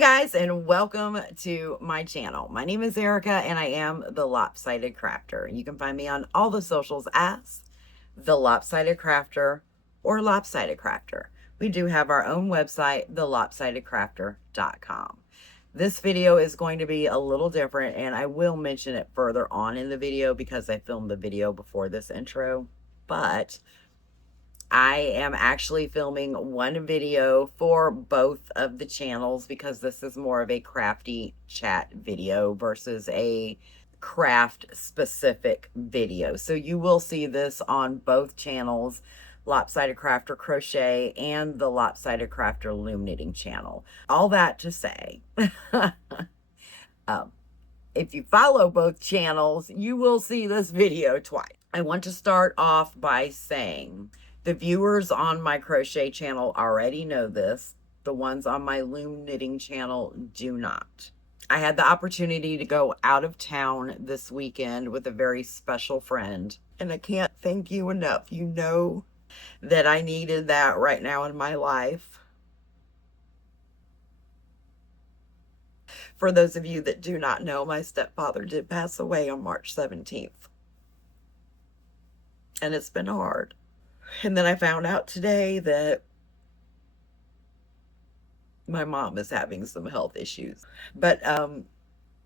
guys, and welcome to my channel. My name is Erica and I am the Lopsided Crafter. You can find me on all the socials as the Lopsided Crafter or Lopsided Crafter. We do have our own website, thelopsidedcrafter.com. This video is going to be a little different, and I will mention it further on in the video because I filmed the video before this intro, but I am actually filming one video for both of the channels because this is more of a crafty chat video versus a craft specific video. So you will see this on both channels, Lopsided Crafter Crochet and the Lopsided Crafter Loom Knitting channel. All that to say, if you follow both channels, you will see this video twice. I want to start off by saying, the viewers on my crochet channel already know this. The ones on my loom knitting channel do not. I had the opportunity to go out of town this weekend with a very special friend, and I can't thank you enough. You know that I needed that right now in my life. For those of you that do not know, my stepfather did pass away on March 17th. And it's been hard. And then I found out today that my mom is having some health issues. But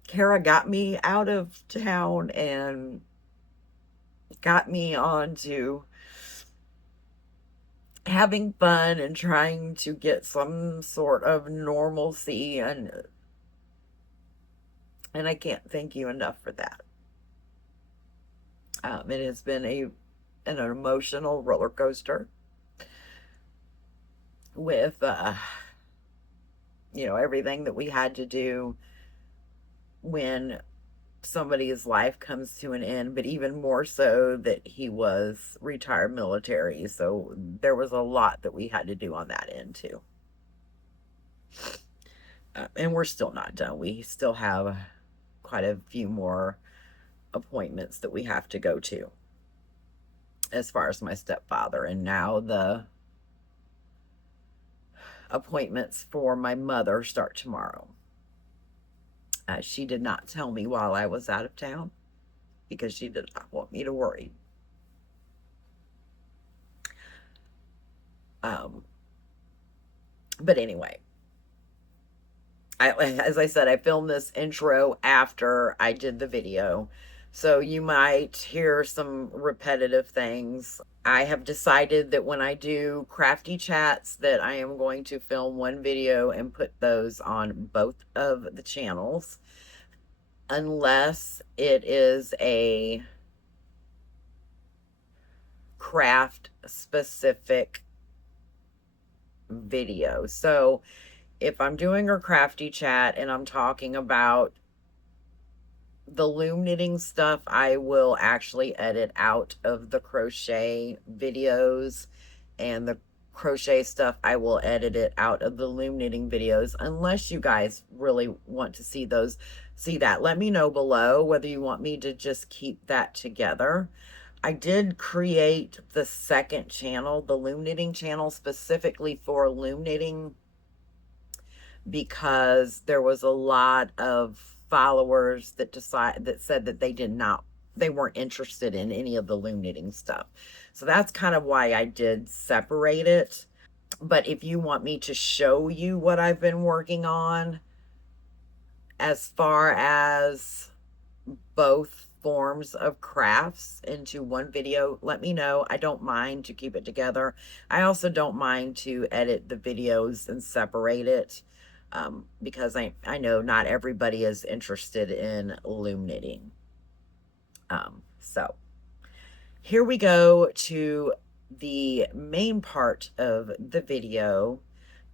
Kara got me out of town and got me on to having fun and trying to get some sort of normalcy, and I can't thank you enough for that. It has been an emotional roller coaster with everything that we had to do when somebody's life comes to an end, but even more so that he was retired military. So there was a lot that we had to do on that end too. And we're still not done. We still have quite a few more appointments that we have to go to as far as my stepfather. And now the appointments for my mother start tomorrow. She did not tell me while I was out of town because she did not want me to worry. But anyway, as I said, I filmed this intro after I did the video, so you might hear some repetitive things. I have decided that when I do crafty chats that I am going to film one video and put those on both of the channels, unless it is a craft specific video. So if I'm doing a crafty chat and I'm talking about the loom knitting stuff, I will actually edit out of the crochet videos, and the crochet stuff, I will edit it out of the loom knitting videos, unless you guys really want to see that. Let me know below whether you want me to just keep that together. I did create the second channel, the loom knitting channel, specifically for loom knitting, because there was a lot of followers that said that they weren't interested in any of the loom knitting stuff. So that's kind of why I did separate it. But if you want me to show you what I've been working on as far as both forms of crafts into one video, let me know. I don't mind to keep it together. I also don't mind to edit the videos and separate it. Because I know not everybody is interested in loom knitting. So here we go to the main part of the video,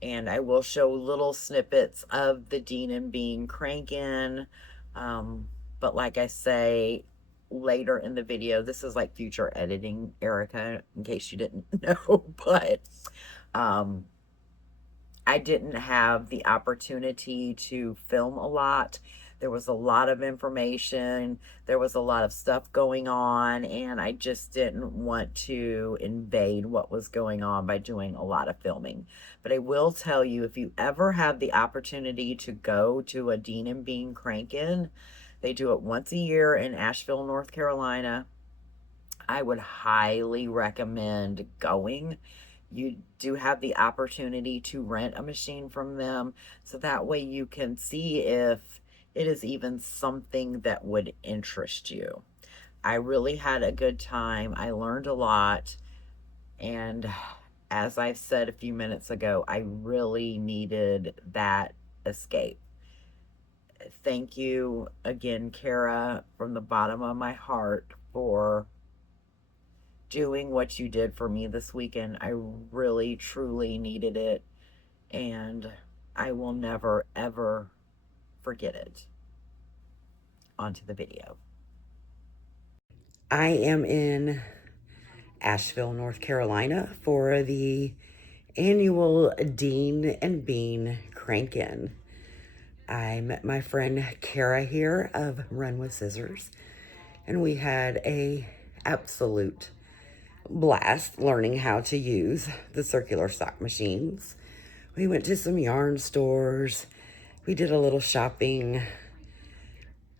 and I will show little snippets of the Dean and Bean crank-in. But like I say, later in the video, this is like future editing, Erica, in case you didn't know, but I didn't have the opportunity to film a lot. There was a lot of information. There was a lot of stuff going on, and I just didn't want to invade what was going on by doing a lot of filming. But I will tell you, if you ever have the opportunity to go to a Dean and Bean crank-in, they do it once a year in Asheville, North Carolina. I would highly recommend going. You do have the opportunity to rent a machine from them, so that way you can see if it is even something that would interest you. I really had a good time. I learned a lot, and as I said a few minutes ago, I really needed that escape. Thank you again, Kara, from the bottom of my heart for doing what you did for me this weekend. I really, truly needed it, and I will never, ever forget it. On to the video. I am in Asheville, North Carolina for the annual Dean and Bean crank-in. I met my friend Kara here of Run with Scissors, and we had a absolute blast learning how to use the circular sock machines. We went to some yarn stores. We did a little shopping.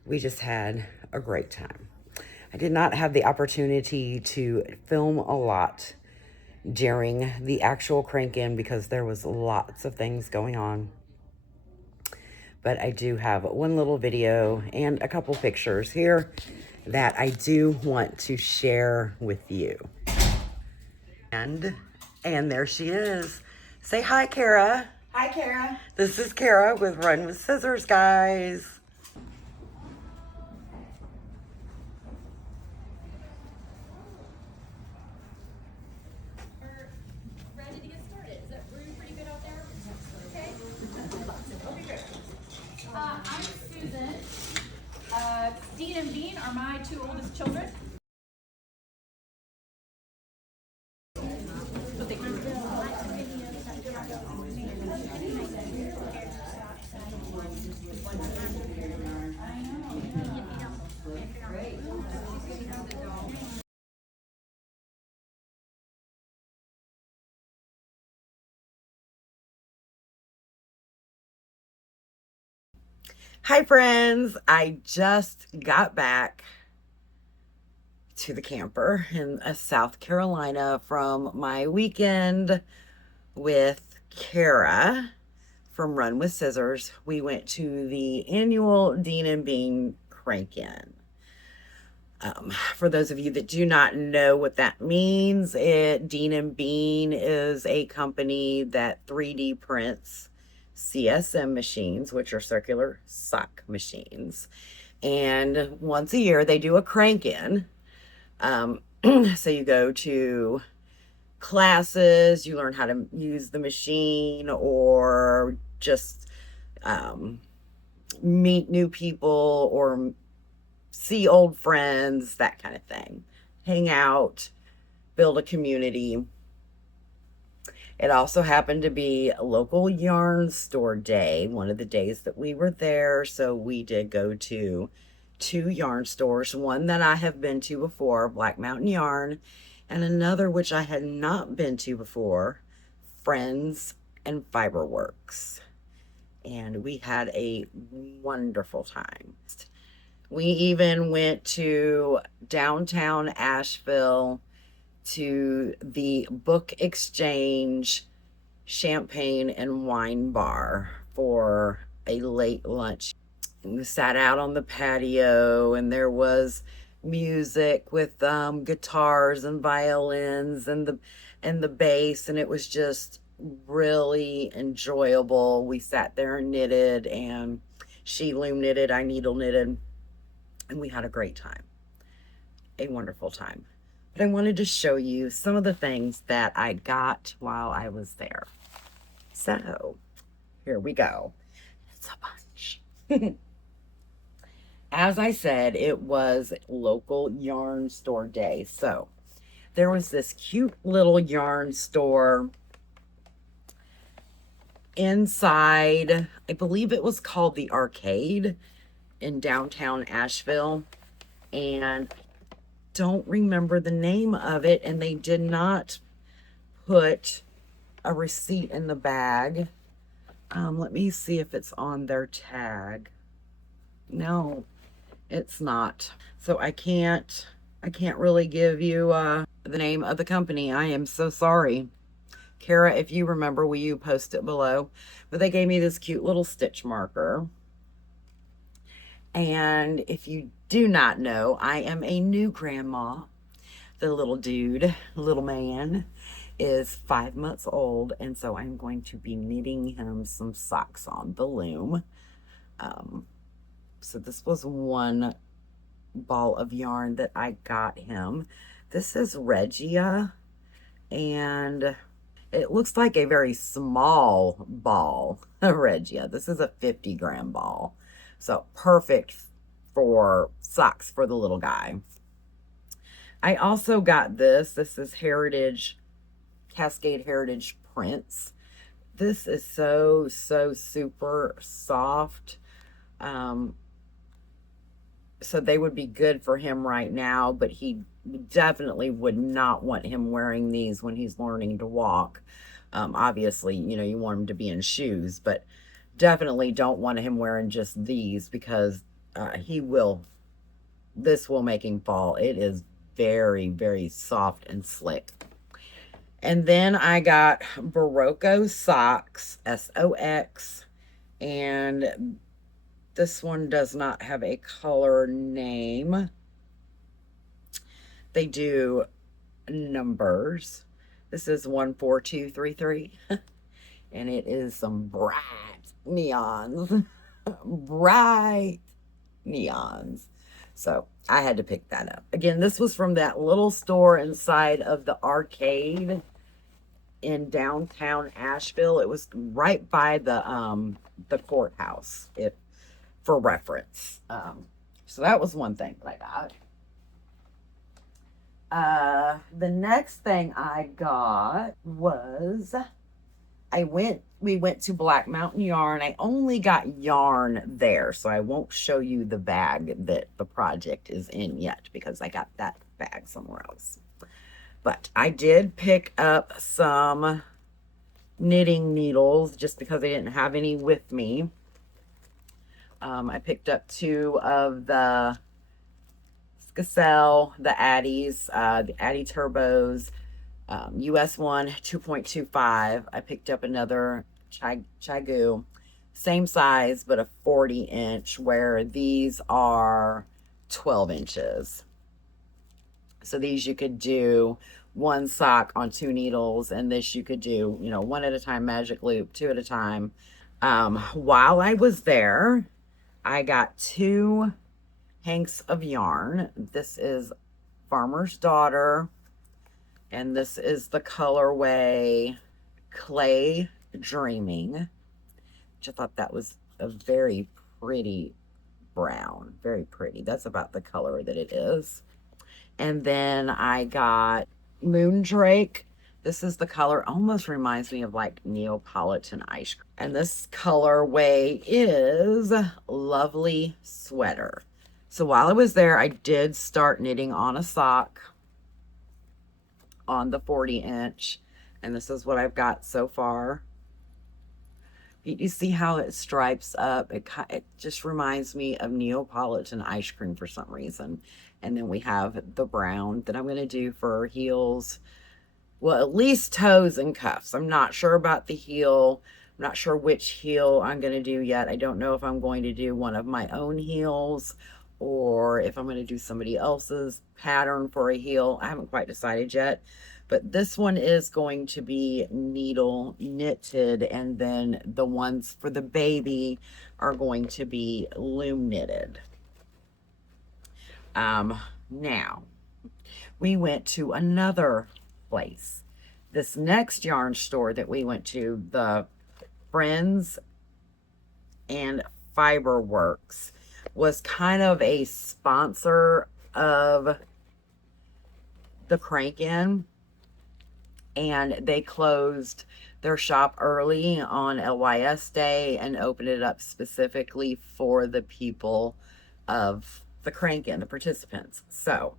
We just had a great time. I did not have the opportunity to film a lot during the actual crank-in because there was lots of things going on. But I do have one little video and a couple pictures here that I do want to share with you. And there she is. Say hi, Kara. Hi, Kara. This is Kara with Run with Scissors, guys. We're ready to get started. Is that room pretty good out there? Okay. Okay, good. I'm Susan. Dean and Bean are my two oldest children. Hi, friends. I just got back to the camper in South Carolina from my weekend with Kara from Run with Scissors. We went to the annual Dean and Bean crank-in. For those of you that do not know what that means, Dean and Bean is a company that 3D prints CSM machines, which are circular sock machines. And once a year they do a crank-in. So you go to classes, you learn how to use the machine, or just meet new people or see old friends, that kind of thing. Hang out, build a community. It also happened to be a local yarn store day, one of the days that we were there. So we did go to 2 yarn stores, one that I have been to before, Black Mountain Yarn, and another which I had not been to before, Friends and Fiberworks. And we had a wonderful time. We even went to downtown Asheville to the Book Exchange Champagne and Wine Bar for a late lunch. We sat out on the patio, and there was music with guitars and violins and the bass, and it was just really enjoyable. We sat there and knitted, and she loom knitted, I needle knitted, and we had a great time, a wonderful time. But I wanted to show you some of the things that I got while I was there. So here we go. It's a bunch. As I said, it was local yarn store day. So there was this cute little yarn store inside, I believe it was called the Arcade. in downtown Asheville, and don't remember the name of it, and they did not put a receipt in the bag. Let me see if it's on their tag. No, it's not. So I can't really give you the name of the company. I am so sorry. Kara, if you remember, will you post it below? But they gave me this cute little stitch marker. And if you do not know, I am a new grandma. The little dude, little man, is 5 months old, and so I'm going to be knitting him some socks on the loom. So this was one ball of yarn that I got him. This is Regia, and it looks like a very small ball of Regia. This is a 50-gram ball, so perfect for socks for the little guy. I also got this. This is Heritage, Cascade Heritage Prints. This is so super soft. So they would be good for him right now, but he definitely would not want him wearing these when he's learning to walk. Obviously, you know, you want him to be in shoes, but definitely don't want him wearing just these, because this will make him fall. It is very soft and slick. And then I got Barocco socks, SOX, and this one does not have a color name. They do numbers. This is 14233, and it is some bright neons. Bright neons. So I had to pick that up. Again, this was from that little store inside of the arcade in downtown Asheville. It was right by the courthouse, for reference. So that was one thing that I got. The next thing I got was we went to Black Mountain Yarn. I only got yarn there, so I won't show you the bag that the project is in yet, because I got that bag somewhere else. But I did pick up some knitting needles just because I didn't have any with me. I picked up 2 of the Skacel, the Addies, the Addy Turbos, US 1 2.25. I picked up another Chigu, same size, but a 40-inch, where these are 12 inches. So these you could do 1 sock on 2 needles, and this you could do, you know, 1 at a time, magic loop, 2 at a time. While I was there, I got 2 hanks of yarn. This is Farmer's Daughter, and this is the colorway Clay Dreaming, which I thought that was a very pretty brown. Very pretty. That's about the color that it is. And then I got Moondrake. This is the color, almost reminds me of like Neapolitan ice cream. And this colorway is Lovely Sweater. So while I was there, I did start knitting on a sock on the 40-inch. And this is what I've got so far. You see how it stripes up? It just reminds me of Neapolitan ice cream for some reason. And then we have the brown that I'm going to do for heels. Well, at least toes and cuffs. I'm not sure about the heel. I'm not sure which heel I'm going to do yet. I don't know if I'm going to do one of my own heels or if I'm going to do somebody else's pattern for a heel. I haven't quite decided yet. But this one is going to be needle knitted, and then the ones for the baby are going to be loom knitted. Now, we went to another place. This next yarn store that we went to, the Friends and Fiber Works, was kind of a sponsor of the Crank-In. and they closed their shop early on LYS Day and opened it up specifically for the people of the Crankin, the participants. So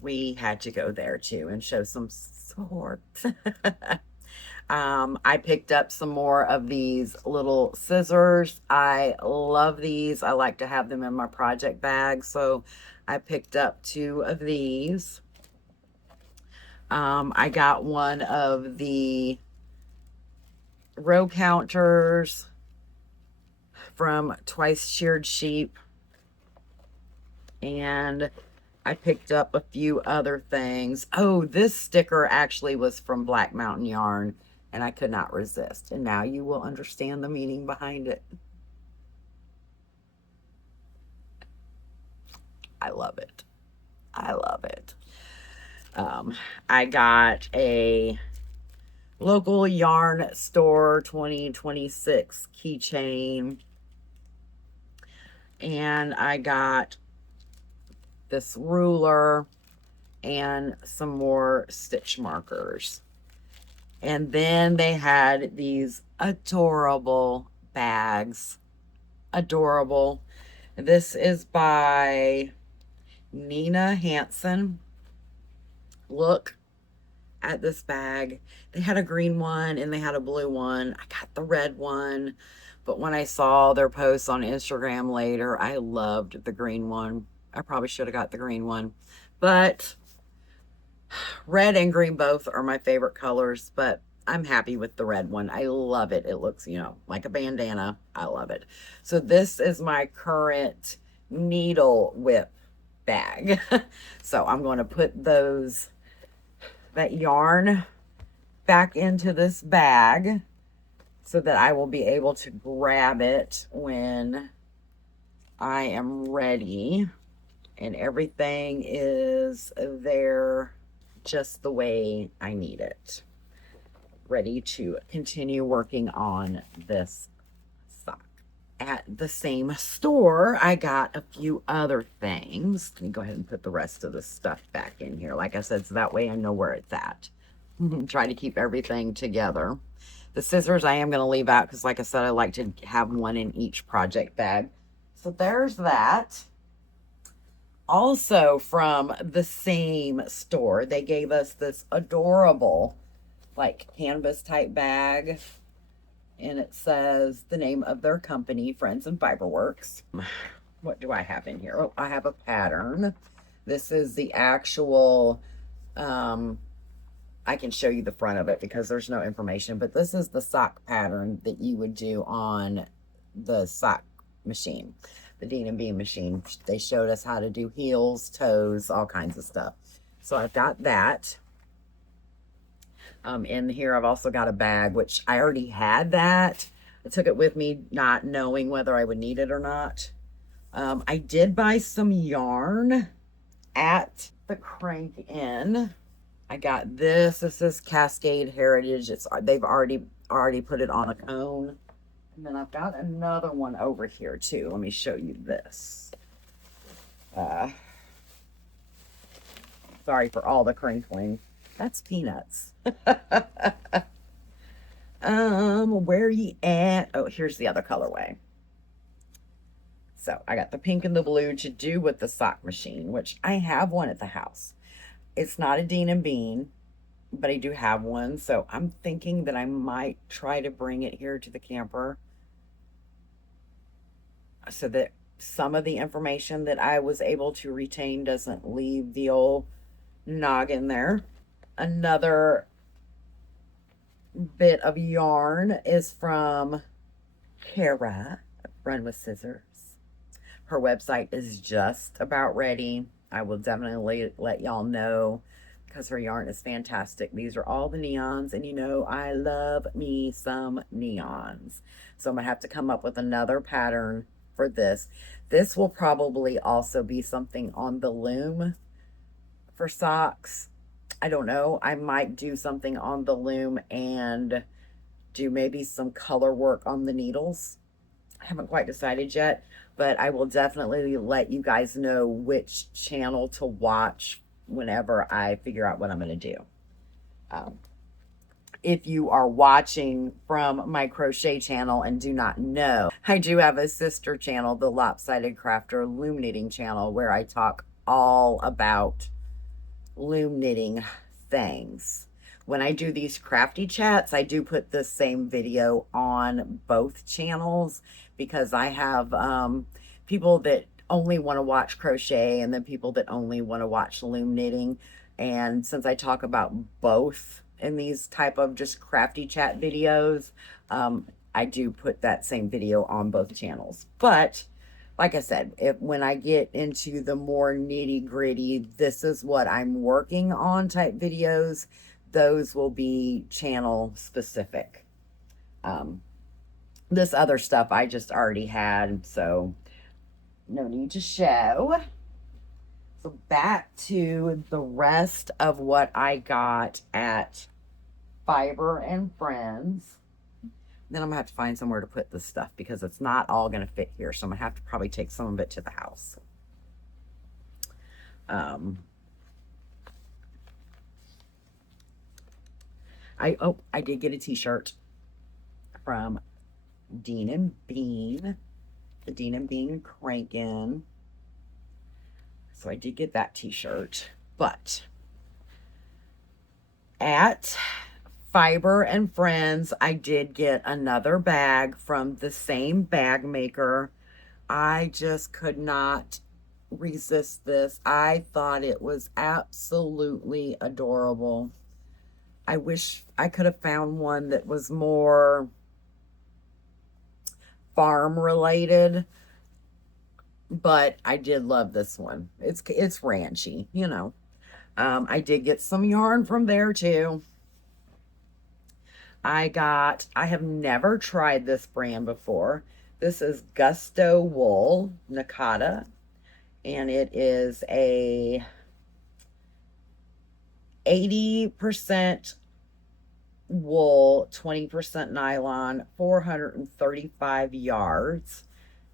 we had to go there too and show some support. I picked up some more of these little scissors. I love these. I like to have them in my project bag. So I picked up 2 of these. I got one of the row counters from Twice Sheared Sheep. And I picked up a few other things. Oh, this sticker actually was from Black Mountain Yarn, and I could not resist. And now you will understand the meaning behind it. I love it. I love it. I got a local yarn store 2026 keychain. And I got this ruler and some more stitch markers. And then they had these adorable bags. Adorable. This is by Nina Hansen. Look at this bag. They had a green one and they had a blue one. I got the red one. But when I saw their posts on Instagram later, I loved the green one. I probably should have got the green one. But red and green both are my favorite colors. But I'm happy with the red one. I love it. It looks, you know, like a bandana. I love it. So this is my current needle whip bag. So I'm going to put that yarn back into this bag so that I will be able to grab it when I am ready. And everything is there just the way I need it. Ready to continue working on this sock. At the same store, I got a few other things. Let me go ahead and put the rest of the stuff back in here. Like I said, so that way I know where it's at. Try to keep everything together. The scissors I am going to leave out because, like I said, I like to have one in each project bag. So there's that. Also from the same store, they gave us this adorable, like, canvas type bag. And it says the name of their company, Friends and Fiberworks. What do I have in here? Oh, I have a pattern. This is the actual, I can show you the front of it because there's no information, but this is the sock pattern that you would do on the sock machine, the D&B machine. They showed us how to do heels, toes, all kinds of stuff. So I've got that. In here, I've also got a bag, which I already had that. I took it with me, not knowing whether I would need it or not. I did buy some yarn at the Crank Inn. I got this. This is Cascade Heritage. They've already put it on a cone. And then I've got another one over here too. Let me show you this. Sorry for all the crinkling. That's peanuts. Where you at? Oh, here's the other colorway. So I got the pink and the blue to do with the sock machine, which I have one at the house. It's not a Dean and Bean, but I do have one. So I'm thinking that I might try to bring it here to the camper so that some of the information that I was able to retain doesn't leave the old noggin there. Another bit of yarn is from Kara, Run with Scissors. Her website is just about ready. I will definitely let y'all know because her yarn is fantastic. These are all the neons, and you know I love me some neons. So I'm gonna have to come up with another pattern for this. This will probably also be something on the loom for socks. I don't know. I might do something on the loom and do maybe some color work on the needles. I haven't quite decided yet, but I will definitely let you guys know which channel to watch whenever I figure out what I'm going to do. if you are watching from my crochet channel and do not know, I do have a sister channel, the Lopsided Crafter Loom Knitting channel, where I talk all about loom knitting things. When I do these crafty chats, I do put the same video on both channels because I have people that only want to watch crochet and then people that only want to watch loom knitting. And since I talk about both in these type of just crafty chat videos, I do put that same video on both channels. But like I said, when I get into the more nitty gritty, this is what I'm working on type videos, those will be channel specific. This other stuff I just already had, so no need to show. So back to the rest of what I got at Fiber and Friends. Then I'm gonna have to find somewhere to put this stuff because it's not all gonna fit here. So I'm gonna have to probably take some of it to the house. I did get a t-shirt from Dean and Bean, the Dean and Bean Crankin'. So I did get that t-shirt, but at Fiber and Friends, I did get another bag from the same bag maker. I just could not resist this. I thought it was absolutely adorable. I wish I could have found one that was more farm related, but I did love this one. It's ranchy, you know. I did get some yarn from there too. I have never tried this brand before. This is Gusto Wool Nakata, and it is a 80% wool, 20% nylon, 435 yards.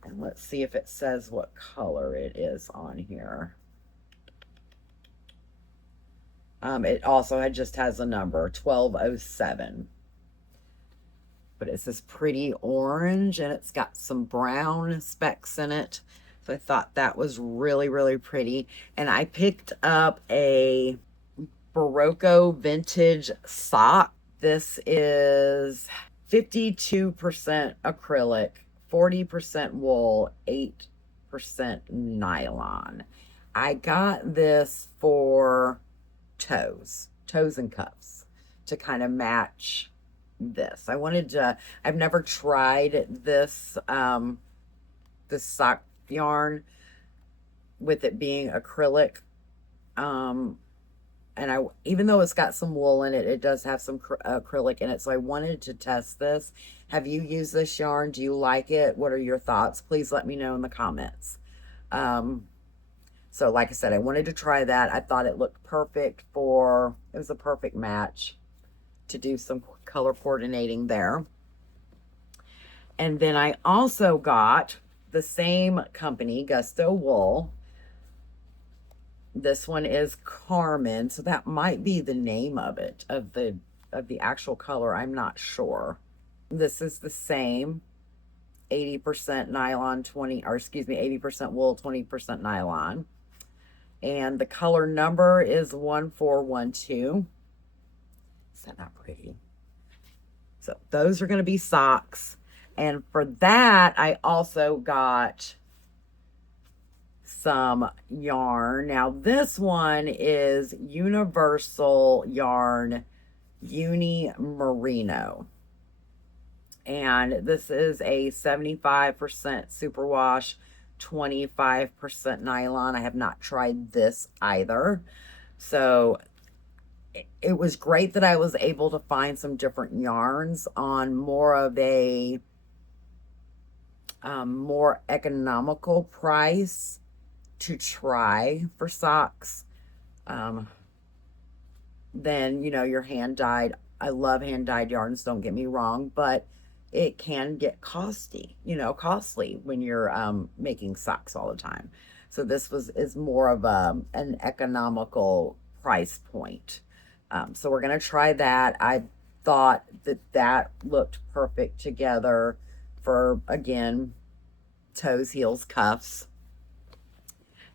And let's see if it says what color it is on here. It also just has a number, 1207. But it's this pretty orange and it's got some brown specks in it. So I thought that was really, really pretty. And I picked up a Barocco vintage sock. This is 52% acrylic, 40% wool, 8% nylon. I got this for toes and cuffs to kind of match this. I've never tried this this sock yarn with it being acrylic, and even though it's got some wool in it, it does have some acrylic in it, so I wanted to test this. Have you used this yarn? Do you like it? What are your thoughts? Please let me know in the comments. So like I said, I wanted to try that. I thought it looked perfect it was a perfect match to do some color coordinating there. And then I also got the same company, Gusto Wool. This one is Carmen, so that might be the name of it, of the actual color. I'm not sure. This is the same, 80% nylon, 80% wool, 20% nylon. And the color number is 1412. Is that not pretty? So those are going to be socks. And for that, I also got some yarn. Now this one is Universal Yarn Uni Merino. And this is a 75% superwash, 25% nylon. I have not tried this either. So it was great that I was able to find some different yarns on more of a more economical price to try for socks than, you know, your hand dyed. I love hand dyed yarns, don't get me wrong, but it can get costly when you're making socks all the time. So this is more of an economical price point. So we're gonna try that. thought that that looked perfect together for, again, toes, heels, cuffs.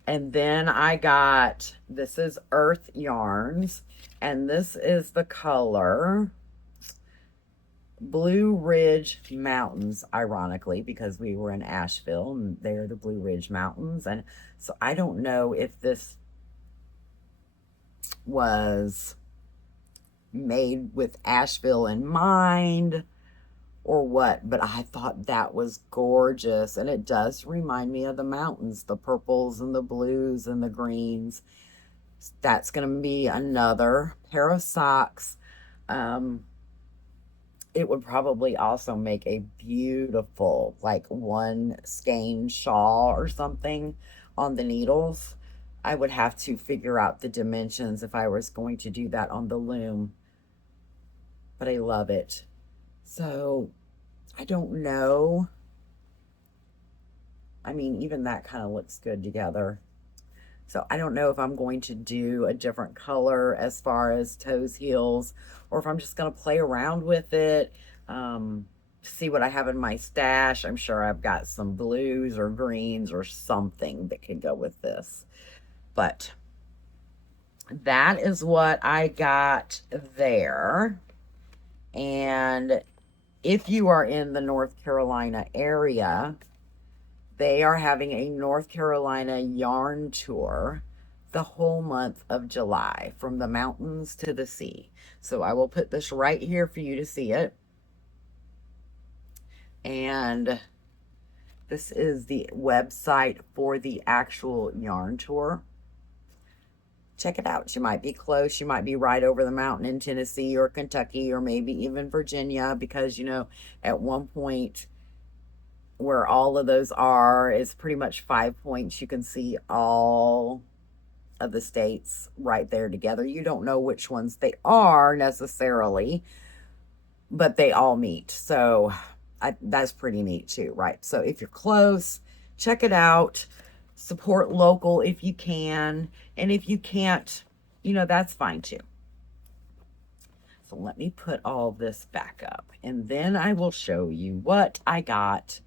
And then I got, this is Earth Yarns, and this is the color Blue Ridge Mountains, ironically, because we were in Asheville and they're the Blue Ridge Mountains. And so I don't know if this was made with Asheville in mind or what, but I thought that was gorgeous. And it does remind me of the mountains, the purples and the blues and the greens. That's going to be another pair of socks. It would probably also make a beautiful, like, one skein shawl or something on the needles. I would have to figure out the dimensions if I was going to do that on the loom. But I love it. So, I don't know. I mean, even that kind of looks good together. So I don't know if I'm going to do a different color as far as toes, heels, or if I'm just going to play around with it, see what I have in my stash. I'm sure I've got some blues or greens or something that could go with this. But that is what I got there. And if you are in the North Carolina area, they are having a North Carolina yarn tour the whole month of July, from the mountains to the sea. So I will put this right here for you to see it. And this is the website for the actual yarn tour. Check it out. You might be close. You might be right over the mountain in Tennessee or Kentucky or maybe even Virginia, because, you know, at one point where all of those are is pretty much 5 points. You can see all of the states right there together. You don't know which ones they are necessarily, but they all meet. So that's pretty neat too, right? So if you're close, check it out. Support local if you can. And if you can't, you know, that's fine too. So let me put all this back up, and then I will show you what I got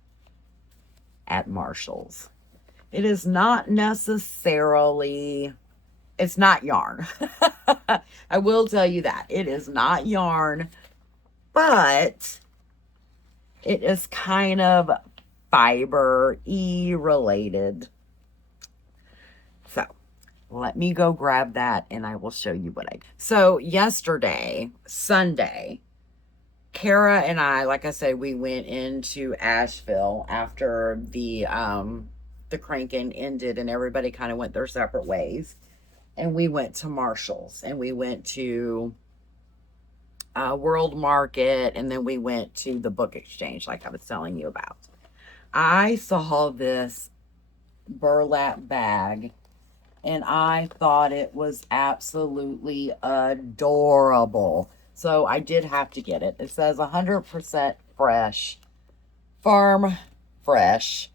at Marshall's. It is not necessarily, it's not yarn. I will tell you that. It is not yarn, but it is kind of fiber-y related. So let me go grab that and I will show you what I... So yesterday, Sunday, Kara and I, like I said, we went into Asheville after the cranking ended and everybody kind of went their separate ways. And we went to Marshall's and we went to World Market, and then we went to the book exchange like I was telling you about. I saw this burlap bag and I thought it was absolutely adorable. So I did have to get it. It says 100% fresh, farm fresh,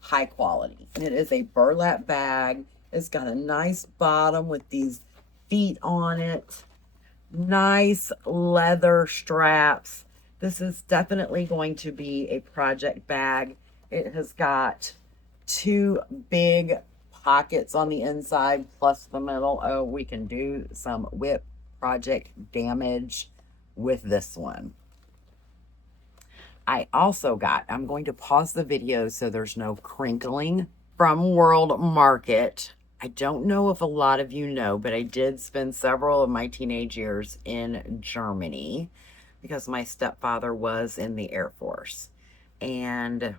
high quality. And it is a burlap bag. It's got a nice bottom with these feet on it. Nice leather straps. This is definitely going to be a project bag. It has got 2 big pockets on the inside plus the middle. Oh, we can do some whip project damage with this one. I also got, I'm going to pause the video so there's no crinkling, from World Market. I don't know if a lot of you know, but I did spend several of my teenage years in Germany because my stepfather was in the Air Force. And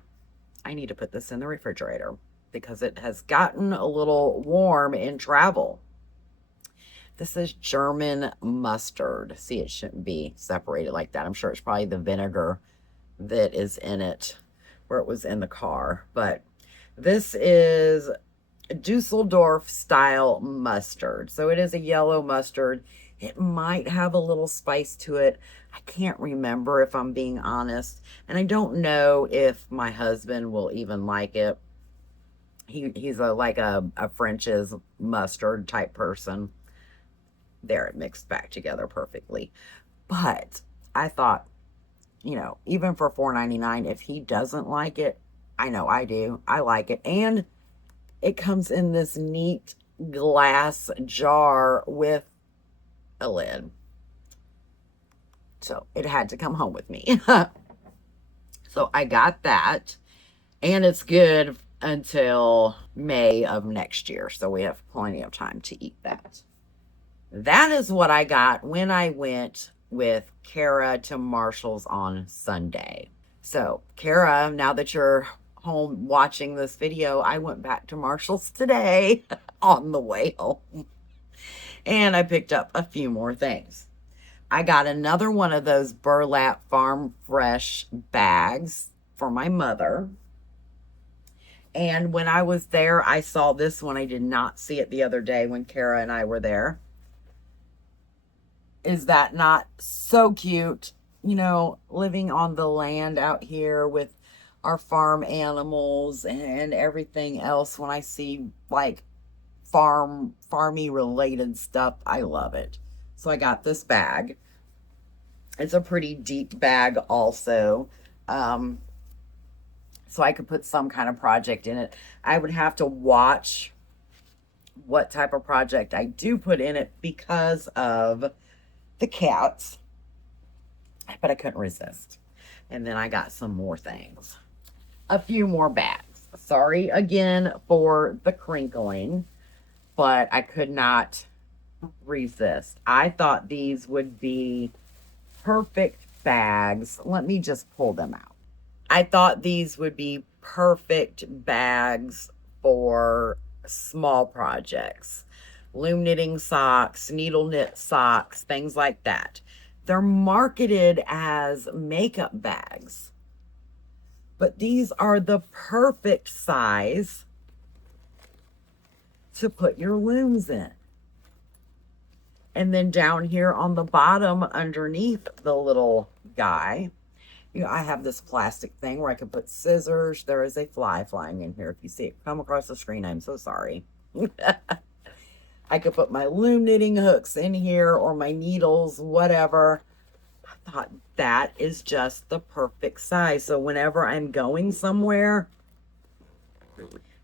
I need to put this in the refrigerator because it has gotten a little warm in travel. This is German mustard. See, it shouldn't be separated like that. I'm sure it's probably the vinegar that is in it where it was in the car. But this is Dusseldorf style mustard. So it is a yellow mustard. It might have a little spice to it. I can't remember, if I'm being honest. And I don't know if my husband will even like it. He's like a French's mustard type person. There, it mixed back together perfectly. But I thought, you know, even for $4.99, if he doesn't like it, I know I do. I like it. And it comes in this neat glass jar with a lid. So it had to come home with me. So I got that. And it's good until May of next year. So we have plenty of time to eat that. That is what I got when I went with Kara to Marshall's on Sunday. So, Kara, now that you're home watching this video, I went back to Marshall's today on the way home. And I picked up a few more things. I got another one of those burlap farm fresh bags for my mother. And when I was there, I saw this one. I did not see it the other day when Kara and I were there. Is that not so cute? You know, living on the land out here with our farm animals and everything else. When I see like farmy related stuff, I love it. So I got this bag. It's a pretty deep bag also. So I could put some kind of project in it. I would have to watch what type of project I do put in it because of the cats. But I couldn't resist. And then I got some more things. A few more bags. Sorry again for the crinkling, but I could not resist. I thought these would be perfect bags. Let me just pull them out. I thought these would be perfect bags for small projects. Loom knitting socks, needle knit socks, things like that. They're marketed as makeup bags. But these are the perfect size to put your looms in. And then down here on the bottom underneath the little guy, you know, I have this plastic thing where I can put scissors. There is a fly flying in here. If you see it come across the screen, I'm so sorry. I could put my loom knitting hooks in here or my needles, whatever. I thought that is just the perfect size. So whenever I'm going somewhere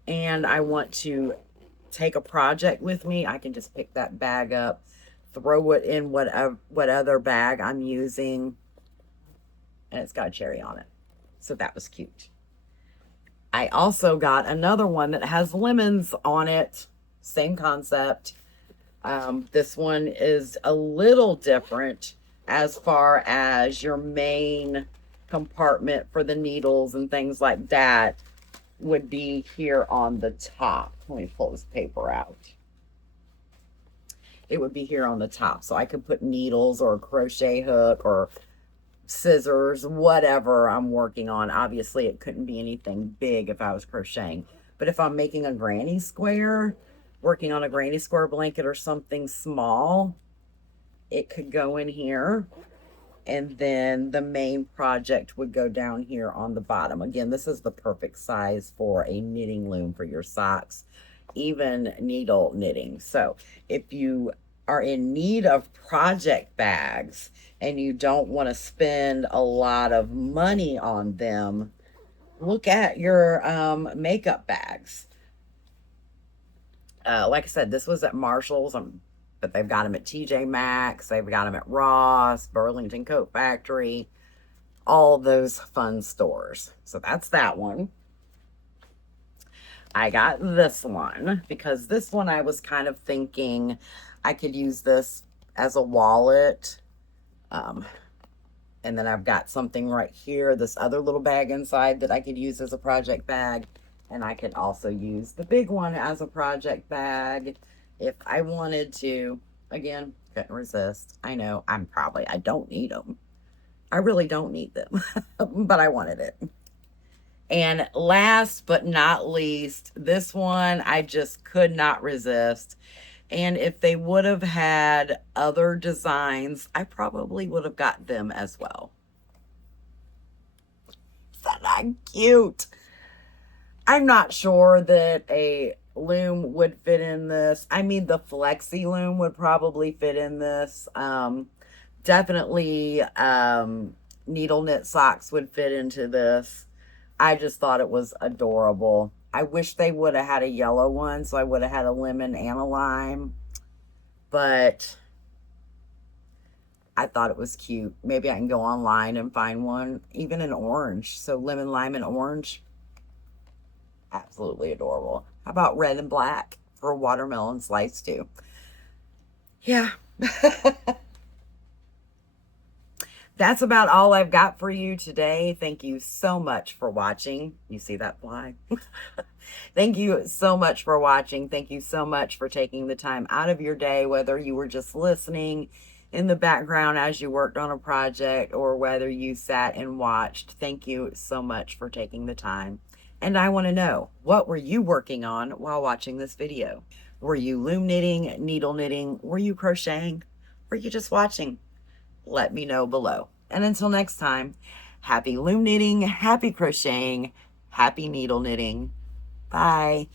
and I want to take a project with me, I can just pick that bag up, throw it in what other bag I'm using, and it's got a cherry on it. So that was cute. I also got another one that has lemons on it. Same concept. This one is a little different as far as your main compartment for the needles and things like that would be here on the top. Let me pull this paper out. It would be here on the top. So I could put needles or a crochet hook or scissors, whatever I'm working on. Obviously, it couldn't be anything big if I was crocheting. But if I'm making a granny square, working on a granny square blanket or something small, it could go in here. And then the main project would go down here on the bottom. Again, this is the perfect size for a knitting loom for your socks, even needle knitting. So if you are in need of project bags and you don't want to spend a lot of money on them, look at your makeup bags. Like I said, this was at Marshall's, but they've got them at TJ Maxx. They've got them at Ross, Burlington Coat Factory, all those fun stores. So that's that one. I got this one because this one I was kind of thinking I could use this as a wallet. And then I've got something right here, this other little bag inside that I could use as a project bag. And I could also use the big one as a project bag if I wanted to. Again, couldn't resist. I know I don't need them. I really don't need them, but I wanted it. And last but not least, this one I just could not resist. And if they would have had other designs, I probably would have got them as well. Isn't that cute? I'm not sure that a loom would fit in this. I mean, the flexi loom would probably fit in this. Definitely needle knit socks would fit into this. I just thought it was adorable. I wish they would have had a yellow one, so I would have had a lemon and a lime. But I thought it was cute. Maybe I can go online and find one, even in orange. So lemon, lime, and orange. Absolutely adorable. How about red and black for a watermelon slice too? Yeah. That's about all I've got for you today. Thank you so much for watching. You see that fly? Thank you so much for watching. Thank you so much for taking the time out of your day, whether you were just listening in the background as you worked on a project or whether you sat and watched. Thank you so much for taking the time. And I want to know, what were you working on while watching this video? Were you loom knitting, needle knitting? Were you crocheting? Were you just watching? Let me know below. And until next time, happy loom knitting, happy crocheting, happy needle knitting. Bye.